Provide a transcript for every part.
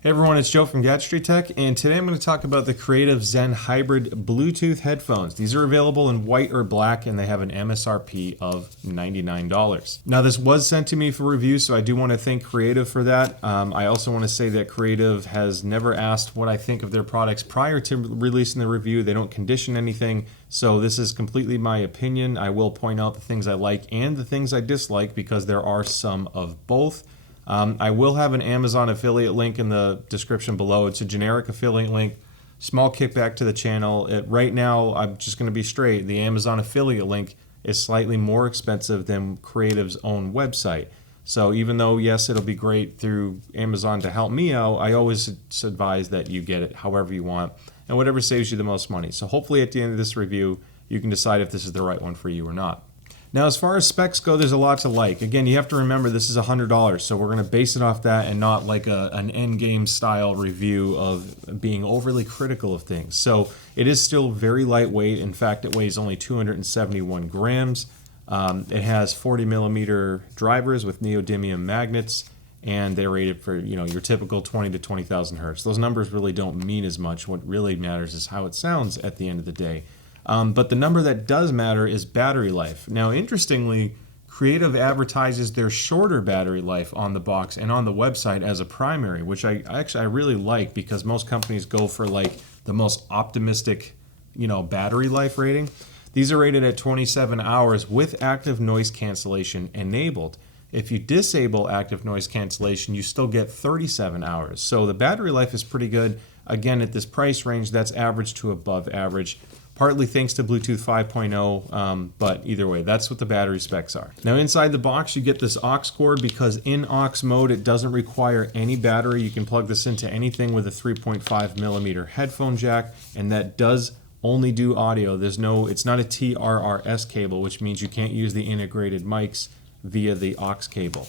Hey everyone, it's Joe from Gadgetry Tech, and today I'm going to talk about the Creative Zen Hybrid Bluetooth headphones. These are available in white or black, and they have an MSRP of $99. Now, this was sent to me for review, so I do want to thank Creative for that. I also want to say that Creative has never asked what I think of their products prior to releasing the review. They don't condition anything, so this is completely my opinion. I will point out the things I like and the things I dislike because there are some of both. I will have an Amazon affiliate link in the description below. It's a generic affiliate link, small kickback to the channel. Right now, I'm just going to be straight. The Amazon affiliate link is slightly more expensive than Creative's own website. So even though, yes, it'll be great through Amazon to help me out, I always advise that you get it however you want and whatever saves you the most money. So hopefully at the end of this review, you can decide if this is the right one for you or not. Now, as far as specs go, there's a lot to like. Again, you have to remember this is $100, so we're going to base it off that and not like an endgame style review of being overly critical of things. So it is still very lightweight. In fact, it weighs only 271 grams. It has 40 millimeter drivers with neodymium magnets, and they're rated for your typical 20 to 20,000 hertz. Those numbers really don't mean as much. What really matters is how it sounds at the end of the day. But the number that does matter is battery life. Now, interestingly, Creative advertises their shorter battery life on the box and on the website as a primary, which I really like because most companies go for like the most optimistic, battery life rating. These are rated at 27 hours with active noise cancellation enabled. If you disable active noise cancellation, you still get 37 hours. So the battery life is pretty good. Again, at this price range, that's average to above average. Partly thanks to Bluetooth 5.0, but either way, that's what the battery specs are. Now inside the box, you get this aux cord because in aux mode, it doesn't require any battery. You can plug this into anything with a 3.5 millimeter headphone jack, and that does only do audio. It's not a TRRS cable, which means you can't use the integrated mics via the aux cable.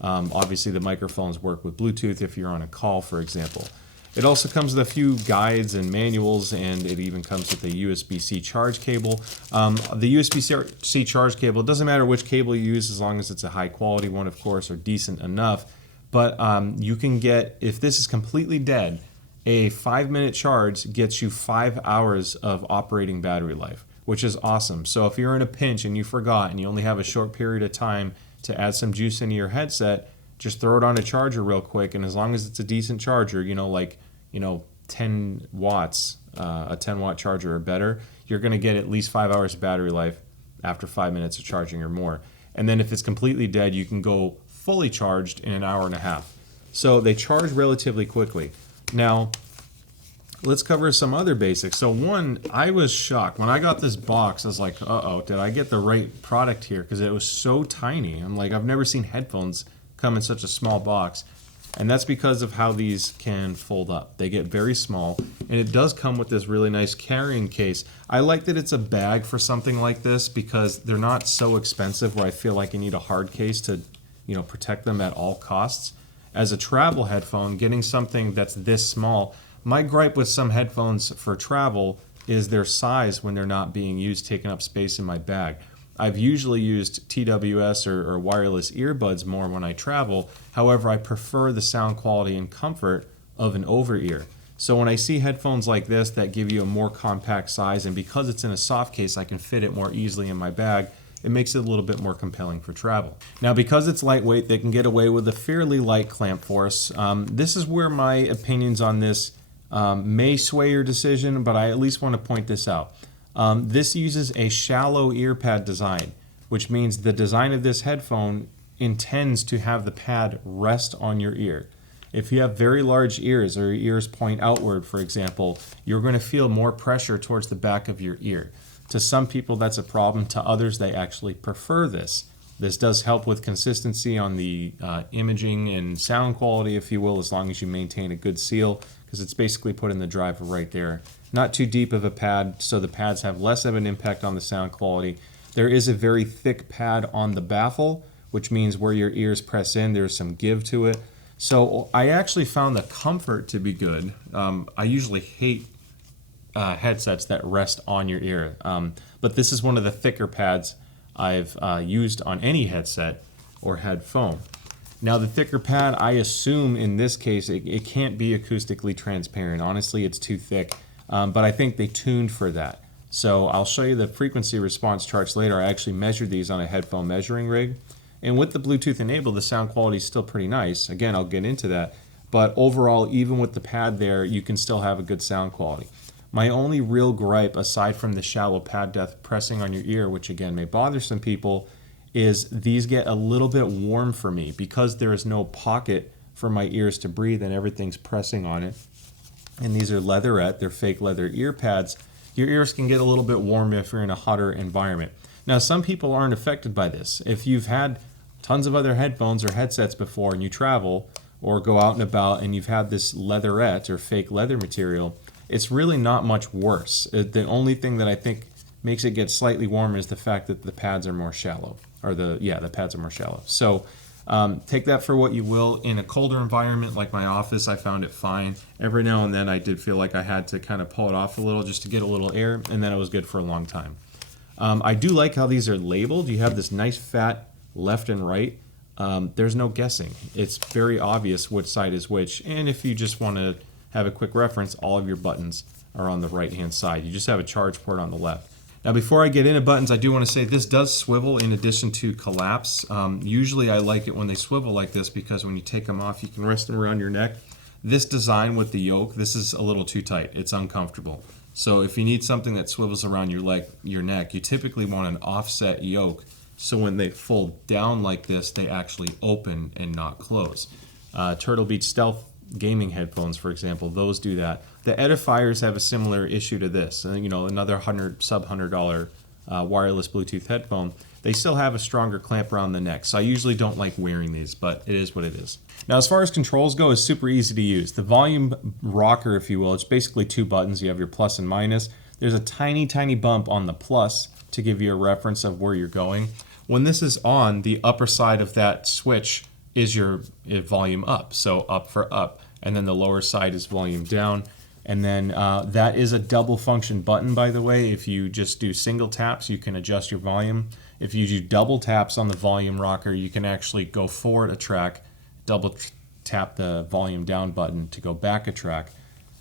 Obviously, the microphones work with Bluetooth if you're on a call, for example. It also comes with a few guides and manuals, and it even comes with a USB-C charge cable. The USB-C charge cable, it doesn't matter which cable you use as long as it's a high quality one, of course, or decent enough. But you can get, if this is completely dead, a 5-minute charge gets you 5 hours of operating battery life, which is awesome. So if you're in a pinch and you forgot and you only have a short period of time to add some juice into your headset, just throw it on a charger real quick, and as long as it's a decent charger, 10 watts, a 10-watt charger or better, you're going to get at least 5 hours of battery life after 5 minutes of charging or more. And then if it's completely dead, you can go fully charged in an hour and a half. So they charge relatively quickly. Now, let's cover some other basics. So one, I was shocked. When I got this box, I was like, uh-oh, did I get the right product here? Because it was so tiny. I'm like, I've never seen headphones come in such a small box, and that's because of how these can fold up. They get very small, and it does come with this really nice carrying case. I like that it's a bag for something like this because they're not so expensive where I feel like you need a hard case to protect them at all costs. As a travel headphone, getting something that's this small, my gripe with some headphones for travel is their size when they're not being used, taking up space in my bag. I've usually used TWS or wireless earbuds more when I travel. However, I prefer the sound quality and comfort of an over-ear. So when I see headphones like this that give you a more compact size, and because it's in a soft case, I can fit it more easily in my bag, it makes it a little bit more compelling for travel. Now, because it's lightweight, they can get away with a fairly light clamp force. This is where my opinions on this may sway your decision, but I at least want to point this out. This uses a shallow ear pad design, which means the design of this headphone intends to have the pad rest on your ear. If you have very large ears or your ears point outward, for example, you're going to feel more pressure towards the back of your ear. To some people, that's a problem. To others, they actually prefer this. This does help with consistency on the imaging and sound quality, if you will, as long as you maintain a good seal, because it's basically put in the driver right there. Not too deep of a pad, so the pads have less of an impact on the sound quality. There is a very thick pad on the baffle, which means where your ears press in, there's some give to it. So I actually found the comfort to be good. I usually hate headsets that rest on your ear, but this is one of the thicker pads I've used on any headset or headphone. Now the thicker pad, I assume in this case, it can't be acoustically transparent. Honestly, it's too thick, but I think they tuned for that. So I'll show you the frequency response charts later. I actually measured these on a headphone measuring rig. And with the Bluetooth enabled, the sound quality is still pretty nice. Again, I'll get into that. But overall, even with the pad there, you can still have a good sound quality. My only real gripe, aside from the shallow pad depth pressing on your ear, which again may bother some people, is these get a little bit warm for me because there is no pocket for my ears to breathe and everything's pressing on it. And these are leatherette, they're fake leather ear pads. Your ears can get a little bit warm if you're in a hotter environment. Now, some people aren't affected by this. If you've had tons of other headphones or headsets before and you travel or go out and about and you've had this leatherette or fake leather material, it's really not much worse. The only thing that I think makes it get slightly warmer is the fact that the pads are more shallow, or the pads are more shallow. So take that for what you will. In a colder environment like my office, I found it fine. Every now and then I did feel like I had to kind of pull it off a little just to get a little air, and then it was good for a long time. I do like how these are labeled. You have this nice fat left and right. There's no guessing. It's very obvious which side is which, and if you just want to have a quick reference, all of your buttons are on the right hand side. You just have a charge port on the left. Now before I get into buttons, I do want to say this does swivel in addition to collapse. Usually I like it when they swivel like this because when you take them off, you can rest them around your neck. This design with the yoke, this is a little too tight. It's uncomfortable. So if you need something that swivels around your neck, you typically want an offset yoke. So when they fold down like this, they actually open and not close. Turtle Beach Stealth gaming headphones, for example, those do that. The Edifiers have a similar issue to this. Another sub $100 wireless Bluetooth headphone. They still have a stronger clamp around the neck. So I usually don't like wearing these, but it is what it is. Now, as far as controls go, it's super easy to use. The volume rocker, if you will, it's basically two buttons. You have your plus and minus. There's a tiny, tiny bump on the plus to give you a reference of where you're going. When this is on, the upper side of that switch is your volume up, so up for up. And then the lower side is volume down. And then that is a double function button, by the way. If you just do single taps, you can adjust your volume. If you do double taps on the volume rocker, you can actually go forward a track, double tap the volume down button to go back a track.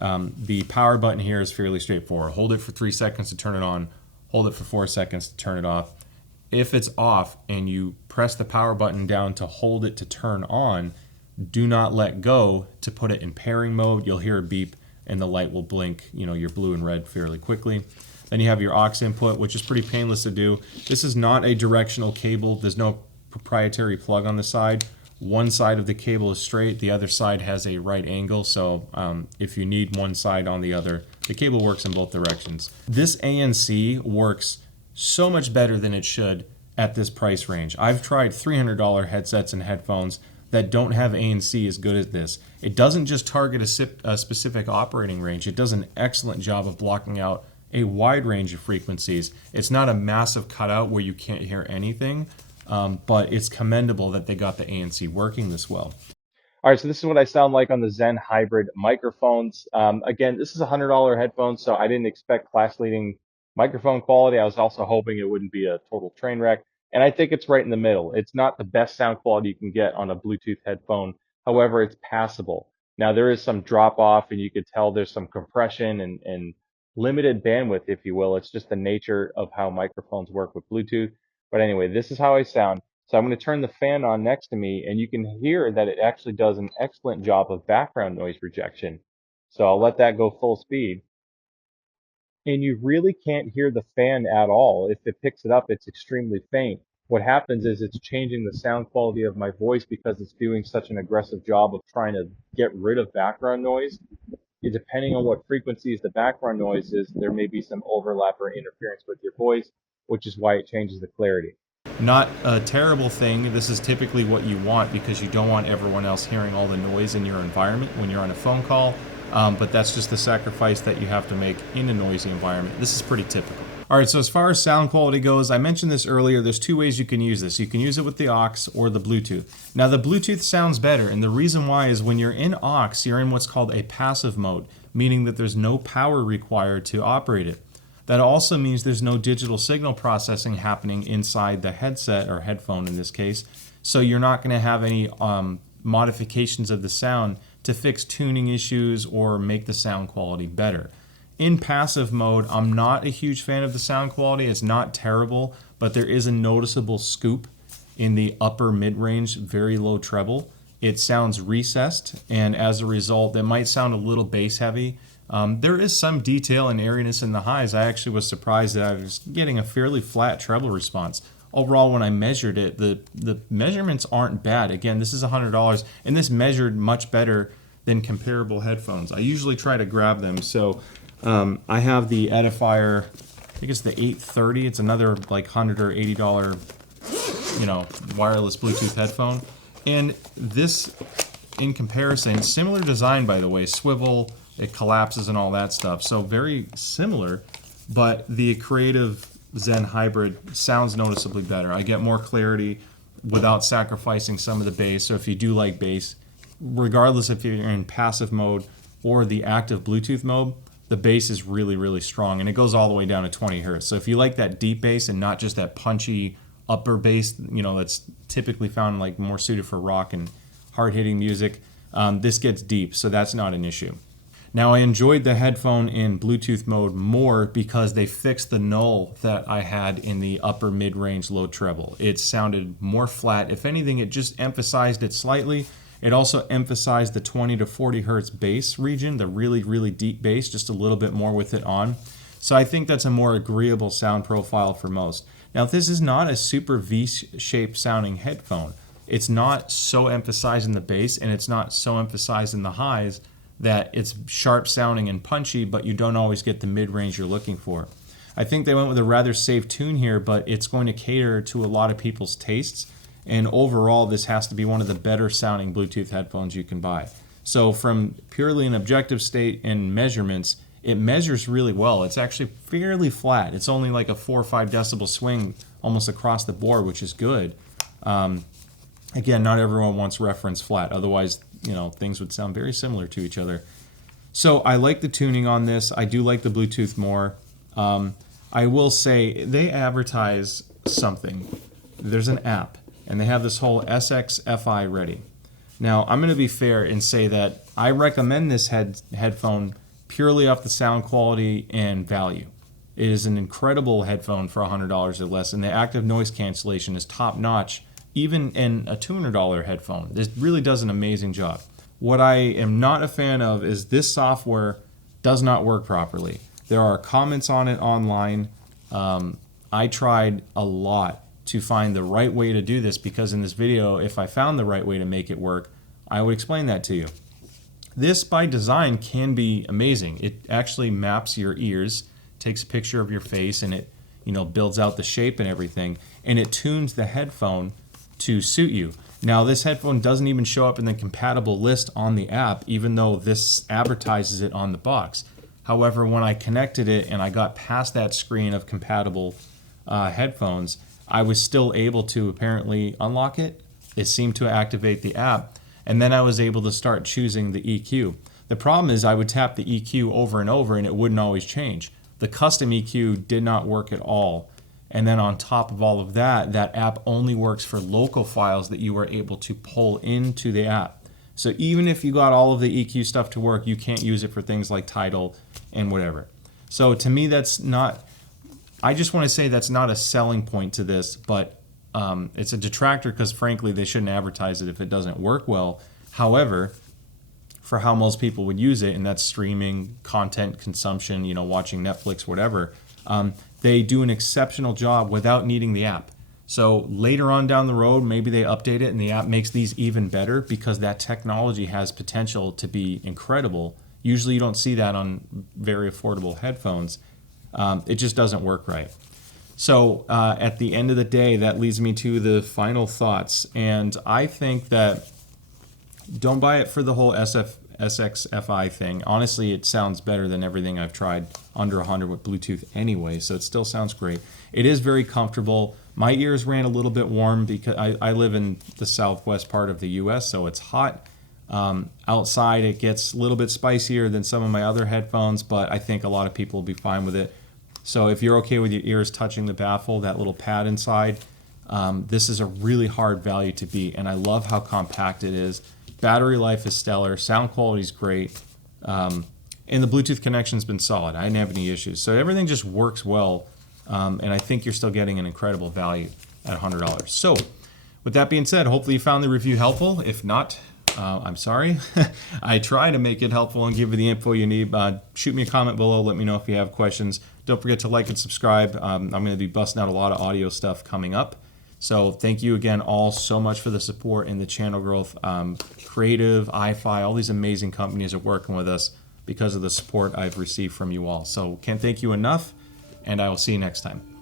The power button here is fairly straightforward. Hold it for 3 seconds to turn it on, hold it for 4 seconds to turn it off. If it's off and you press the power button down to hold it to turn on, do not let go to put it in pairing mode. You'll hear a beep and the light will blink, your blue and red fairly quickly. Then you have your aux input, which is pretty painless to do. This is not a directional cable. There's no proprietary plug on the side. One side of the cable is straight, the other side has a right angle, so if you need one side on the other, the cable works in both directions. This ANC works so much better than it should at this price range. I've tried $300 headsets and headphones that don't have ANC as good as this. It doesn't just target a specific operating range, it does an excellent job of blocking out a wide range of frequencies. It's not a massive cutout where you can't hear anything, but it's commendable that they got the ANC working this well. All right, so this is what I sound like on the Zen Hybrid microphones. Again, this is a $100 headphone, so I didn't expect class-leading microphone quality. I was also hoping it wouldn't be a total train wreck. And I think it's right in the middle. It's not the best sound quality you can get on a Bluetooth headphone. However, it's passable. Now, there is some drop off, and you could tell there's some compression and limited bandwidth, if you will. It's just the nature of how microphones work with Bluetooth. But anyway, this is how I sound. So I'm going to turn the fan on next to me, and you can hear that it actually does an excellent job of background noise rejection. So I'll let that go full speed. And you really can't hear the fan at all. If it picks it up, it's extremely faint. What happens is it's changing the sound quality of my voice because it's doing such an aggressive job of trying to get rid of background noise. Depending on what frequencies the background noise is, there may be some overlap or interference with your voice, which is why it changes the clarity. Not a terrible thing. This is typically what you want because you don't want everyone else hearing all the noise in your environment when you're on a phone call. But that's just the sacrifice that you have to make in a noisy environment. This is pretty typical. All right, so as far as sound quality goes, I mentioned this earlier, there's two ways you can use this. You can use it with the aux or the Bluetooth. Now the Bluetooth sounds better, and the reason why is when you're in aux, you're in what's called a passive mode, meaning that there's no power required to operate it. That also means there's no digital signal processing happening inside the headset, or headphone in this case, So you're not going to have any modifications of the sound to fix tuning issues or make the sound quality better. In passive mode, I'm not a huge fan of the sound quality. It's not terrible, but there is a noticeable scoop in the upper mid-range, very low treble. It sounds recessed, and as a result, it might sound a little bass heavy. There is some detail and airiness in the highs. I actually was surprised that I was getting a fairly flat treble response. Overall, when I measured it, the measurements aren't bad. Again, this is $100, and this measured much better than comparable headphones. I usually try to grab them. So I have the Edifier, I think it's the 830. It's another like $100 or $80, wireless Bluetooth headphone. And this, in comparison, similar design, by the way, swivel, it collapses and all that stuff. So very similar, but the Creative Zen Hybrid sounds noticeably better. I get more clarity without sacrificing some of the bass. So if you do like bass, regardless if you're in passive mode or the active Bluetooth mode, the bass is really, really strong, and it goes all the way down to 20 hertz. So if you like that deep bass and not just that punchy upper bass, that's typically found like more suited for rock and hard-hitting music, this gets deep, so that's not an issue. Now, I enjoyed the headphone in Bluetooth mode more because they fixed the null that I had in the upper mid-range low treble. It sounded more flat. If anything, it just emphasized it slightly. It also emphasized the 20 to 40 hertz bass region, the really, really deep bass, just a little bit more with it on. So I think that's a more agreeable sound profile for most. Now, this is not a super V-shaped sounding headphone. It's not so emphasized in the bass, and it's not so emphasized in the highs that it's sharp sounding and punchy, but you don't always get the mid-range you're looking for. I think they went with a rather safe tune here, but it's going to cater to a lot of people's tastes. And overall, this has to be one of the better sounding Bluetooth headphones you can buy. So from purely an objective state and measurements, it measures really well. It's actually fairly flat. It's only like a 4 or 5 decibel swing almost across the board, which is good. Again, not everyone wants reference flat. Otherwise, things would sound very similar to each other. So I like the tuning on this. I do like the Bluetooth more. I will say they advertise something. There's an app, and they have this whole SXFI ready. Now, I'm going to be fair and say that I recommend this headphone purely off the sound quality and value. It is an incredible headphone for $100 or less, and the active noise cancellation is top-notch, even in a $200 headphone. This really does an amazing job. What I am not a fan of is this software does not work properly. There are comments on it online. I tried a lot to find the right way to do this, because in this video, if I found the right way to make it work, I would explain that to you. This, by design, can be amazing. It actually maps your ears, takes a picture of your face, and it builds out the shape and everything, and it tunes the headphone to suit you. Now, this headphone doesn't even show up in the compatible list on the app, even though this advertises it on the box. However, when I connected it and I got past that screen of compatible headphones, I was still able to apparently unlock it. It seemed to activate the app, and then I was able to start choosing the EQ. The problem is I would tap the EQ over and over and it wouldn't always change. The custom EQ did not work at all. And then on top of all of that, that app only works for local files that you were able to pull into the app. So even if you got all of the EQ stuff to work, you can't use it for things like title and whatever. So to me, that's not, I just want to say that's not a selling point to this, but it's a detractor because frankly, they shouldn't advertise it if it doesn't work well. However, for how most people would use it, and that's streaming, content consumption, watching Netflix, whatever, they do an exceptional job without needing the app. So later on down the road, maybe they update it and the app makes these even better, because that technology has potential to be incredible. Usually you don't see that on very affordable headphones. It just doesn't work right. So at the end of the day, that leads me to the final thoughts. And I think that don't buy it for the whole SXFI thing. Honestly, it sounds better than everything I've tried under 100 with Bluetooth anyway, so it still sounds great. It is very comfortable. My ears ran a little bit warm because I live in the southwest part of the US, so it's hot. Outside, it gets a little bit spicier than some of my other headphones, but I think a lot of people will be fine with it. So if you're okay with your ears touching the baffle, that little pad inside, This is a really hard value to beat, and I love how compact it is. Battery life is stellar, sound quality is great, and the Bluetooth connection's been solid. I didn't have any issues. So everything just works well, and I think you're still getting an incredible value at $100. So with that being said, hopefully you found the review helpful. If not, I'm sorry. I try to make it helpful and give you the info you need. Shoot me a comment below. Let me know if you have questions. Don't forget to like and subscribe. I'm going to be busting out a lot of audio stuff coming up. So thank you again all so much for the support and the channel growth. Creative, iFi, all these amazing companies are working with us because of the support I've received from you all. So can't thank you enough, and I will see you next time.